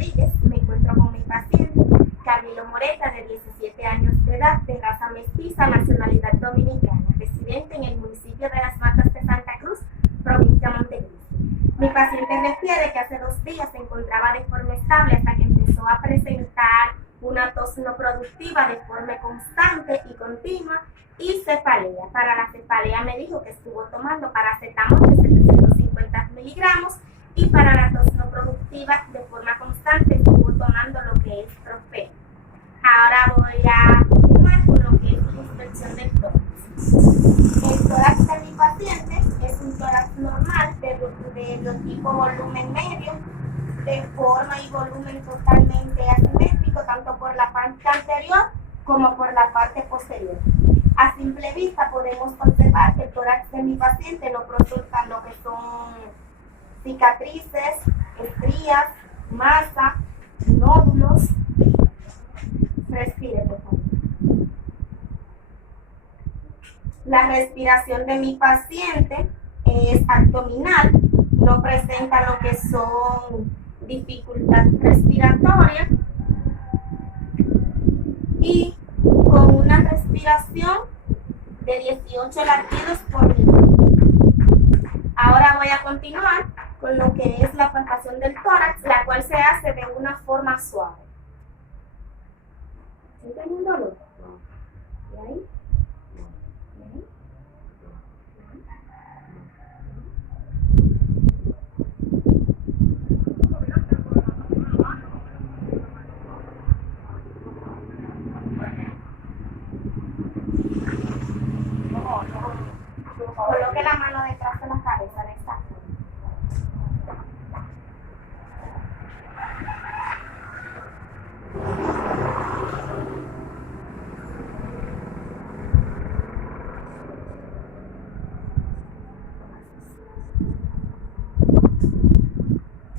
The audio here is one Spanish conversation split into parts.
Rodríguez. Me encuentro con mi paciente, Camilo Moreta, de 17 años de edad, de raza mestiza, nacionalidad dominicana, residente en el municipio de Las Matas de Santa Cruz, provincia de Montecristi. Mi paciente refiere que hace 2 días se encontraba de forma estable hasta que empezó a presentar una tos no productiva de forma constante y continua y cefalea. Para la cefalea me dijo que estuvo tomando paracetamol de 750 miligramos y para la tos no productiva de forma constante estuvo tomando lo que es Profeno. Ahora voy a continuar con lo que es la inspección del tórax. El tórax de mi paciente es un tórax normal de tipo volumen medio, de forma y volumen totalmente asimétrico, tanto por la parte anterior como por la parte posterior. A simple vista podemos observar que el tórax de mi paciente no presenta lo que son cicatrices, estrías, masa, nódulos. Respire, por favor. La respiración de mi paciente es abdominal, no presenta lo que son dificultad respiratoria y con una respiración de 18 latidos por minuto. Ahora voy a continuar con lo que es la palpación del tórax, la cual se hace de una forma suave. ¿Sienten un dolor? ¿Y ahí? Coloque la mano detrás de la cabeza de esta forma.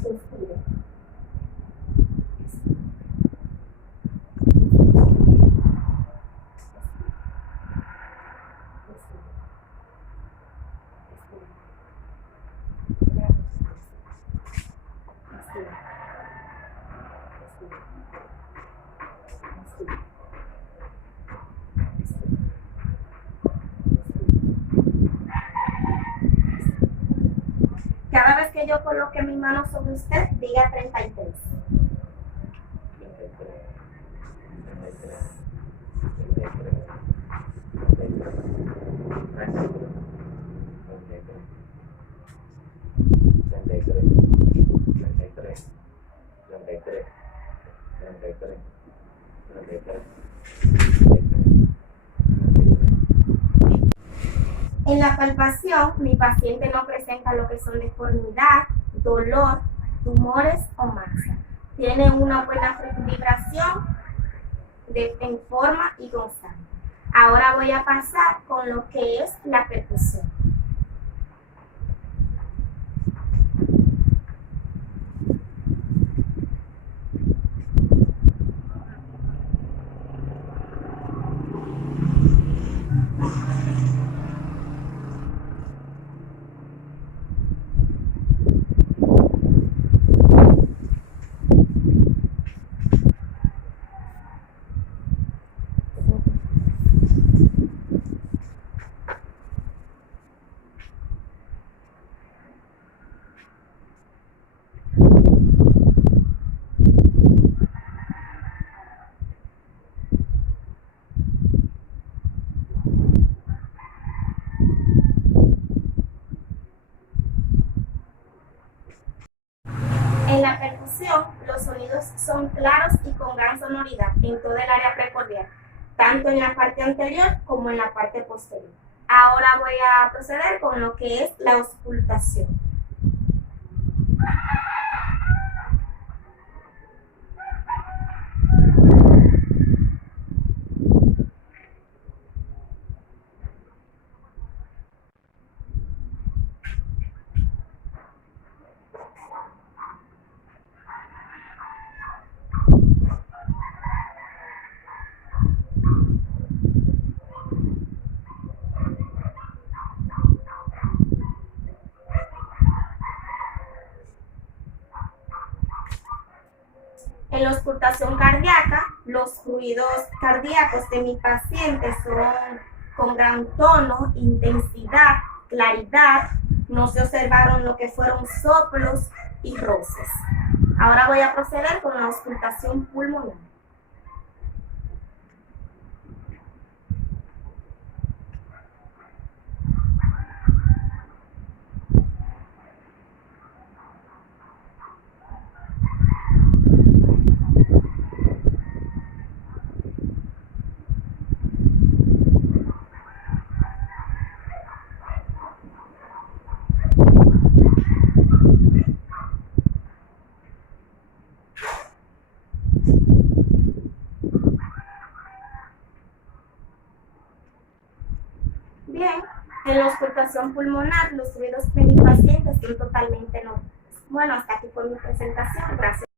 Respire. Cada vez que yo coloque mi mano sobre usted, diga 33. 33. En la palpación, mi paciente no presenta lo que son deformidad, dolor, tumores o masa. Tiene una buena vibración en forma y constante. Ahora voy a pasar con lo que es la percusión. En la percusión, los sonidos son claros y con gran sonoridad en toda el área precordial, tanto en la parte anterior como en la parte posterior. Ahora voy a proceder con lo que es la auscultación. En la auscultación cardíaca, los ruidos cardíacos de mi paciente son con gran tono, intensidad, claridad. No se observaron lo que fueron soplos y roces. Ahora voy a proceder con la auscultación pulmonar. Bien, en la auscultación pulmonar, los ruidos de mi paciente son totalmente normales. Bueno, hasta aquí fue mi presentación. Gracias.